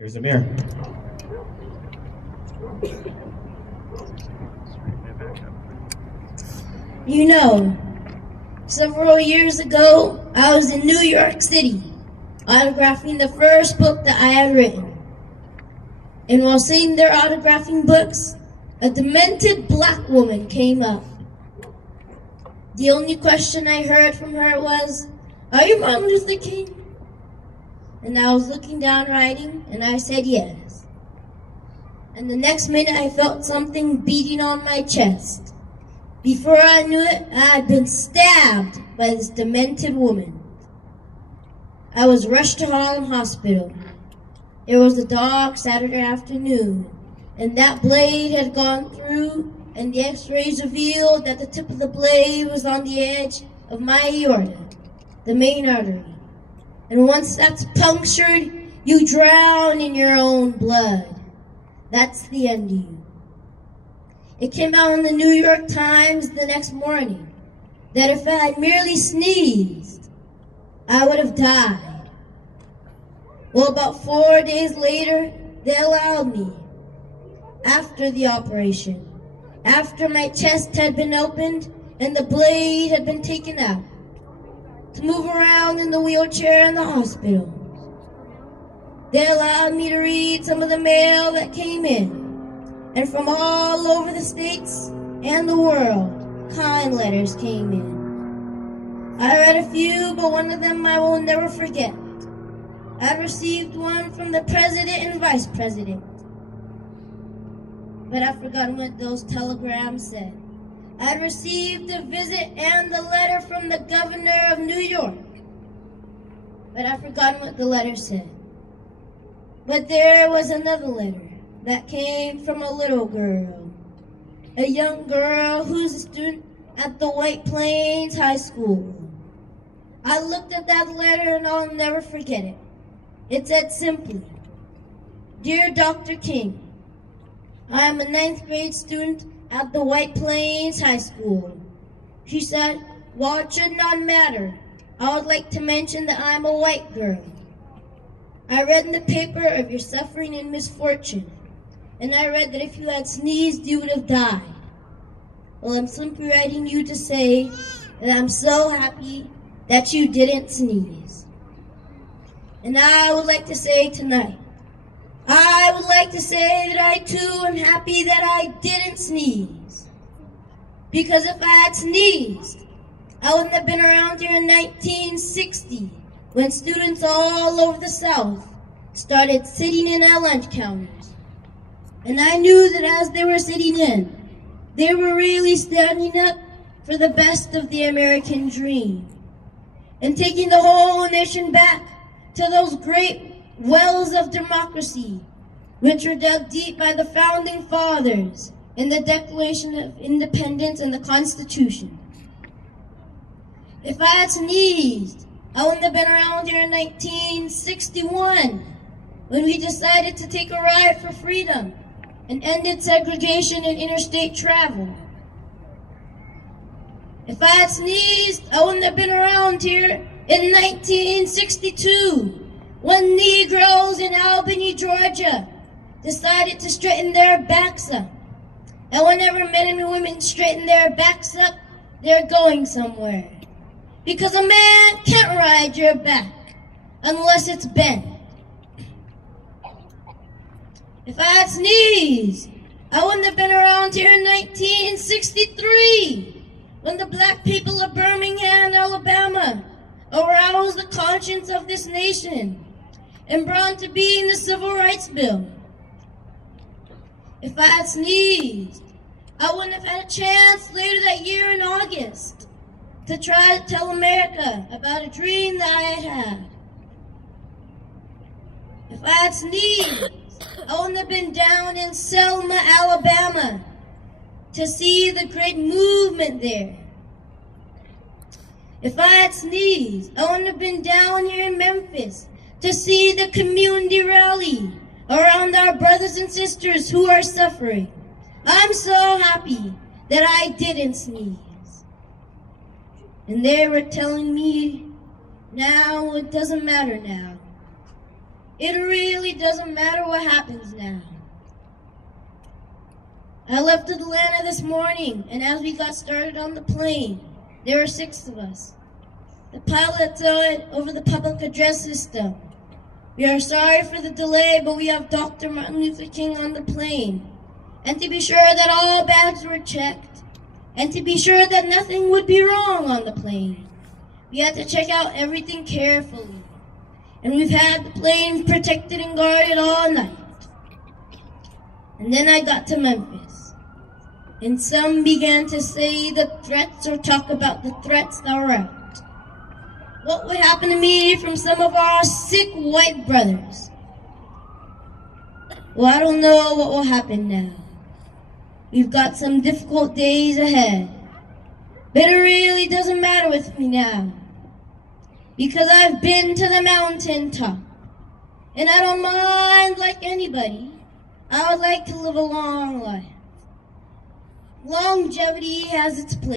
Here's Amir. You know, several years ago, I was in New York City, autographing the first book that I had written. And while sitting there autographing books, a demented black woman came up. The only question I heard from her was, "Are you Martin Luther King?" And I was looking down writing, and I said yes. And the next minute I felt something beating on my chest. Before I knew it, I had been stabbed by this demented woman. I was rushed to Harlem Hospital. It was a dark Saturday afternoon, and that blade had gone through, and the x-rays revealed that the tip of the blade was on the edge of my aorta, the main artery. And once that's punctured, you drown in your own blood. That's the end of you. It came out in the New York Times the next morning that if I had merely sneezed, I would have died. Well, about 4 days later, they allowed me, after the operation, after my chest had been opened and the blade had been taken out, to move around in the wheelchair in the hospital. They allowed me to read some of the mail that came in, and from all over the states and the world, kind letters came in. I read a few, but one of them I will never forget. I received one from the president and vice president, but I've forgotten what those telegrams said. I received a visit and the letter from the governor of New York, but I've forgotten what the letter said. But there was another letter that came from a little girl, a young girl who's a student at the White Plains High School. I looked at that letter and I'll never forget it. It said simply, "Dear Dr. King, I am a 9th grade student at the White Plains High School." She said, "While it should not matter, I would like to mention that I'm a white girl. I read in the paper of your suffering and misfortune, and I read that if you had sneezed, you would have died. Well, I'm simply writing you to say that I'm so happy that you didn't sneeze. And I would like to say tonight, I would like to say that I too am happy that I didn't sneeze. Because if I had sneezed, I wouldn't have been around here in 1960 when students all over the South started sitting in at lunch counters. And I knew that as they were sitting in, they were really standing up for the best of the American dream and taking the whole nation back to those great wells of democracy, which were dug deep by the founding fathers in the Declaration of Independence and the Constitution. If I had sneezed, I wouldn't have been around here in 1961 when we decided to take a ride for freedom and ended segregation and interstate travel. If I had sneezed, I wouldn't have been around here in 1962 when Negroes in Albany, Georgia decided to straighten their backs up. And whenever men and women straighten their backs up, they're going somewhere. Because a man can't ride your back unless it's bent. If I had sneezed, I wouldn't have been around here in 1963 when the black people of Birmingham, Alabama aroused the conscience of this nation and brought to being the Civil Rights Bill. If I had sneezed, I wouldn't have had a chance later that year in August to try to tell America about a dream that I had had. If I had sneezed, I wouldn't have been down in Selma, Alabama to see the great movement there. If I had sneezed, I wouldn't have been down here in Memphis to see the community rally around our brothers and sisters who are suffering. I'm so happy that I didn't sneeze. And they were telling me, now it doesn't matter now. It really doesn't matter what happens now. I left Atlanta this morning, and as we got started on the plane, there were 6 of us. The pilot said over the public address system, "We are sorry for the delay, but we have Dr. Martin Luther King on the plane. And to be sure that all bags were checked, and to be sure that nothing would be wrong on the plane, we had to check out everything carefully. And we've had the plane protected and guarded all night." And then I got to Memphis, and some began to say the threats or talk about the threats that were out. What would happen to me from some of our sick white brothers? Well, I don't know what will happen now. We've got some difficult days ahead. But it really doesn't matter with me now, because I've been to the mountaintop. And I don't mind like anybody. I would like to live a long life. Longevity has its place.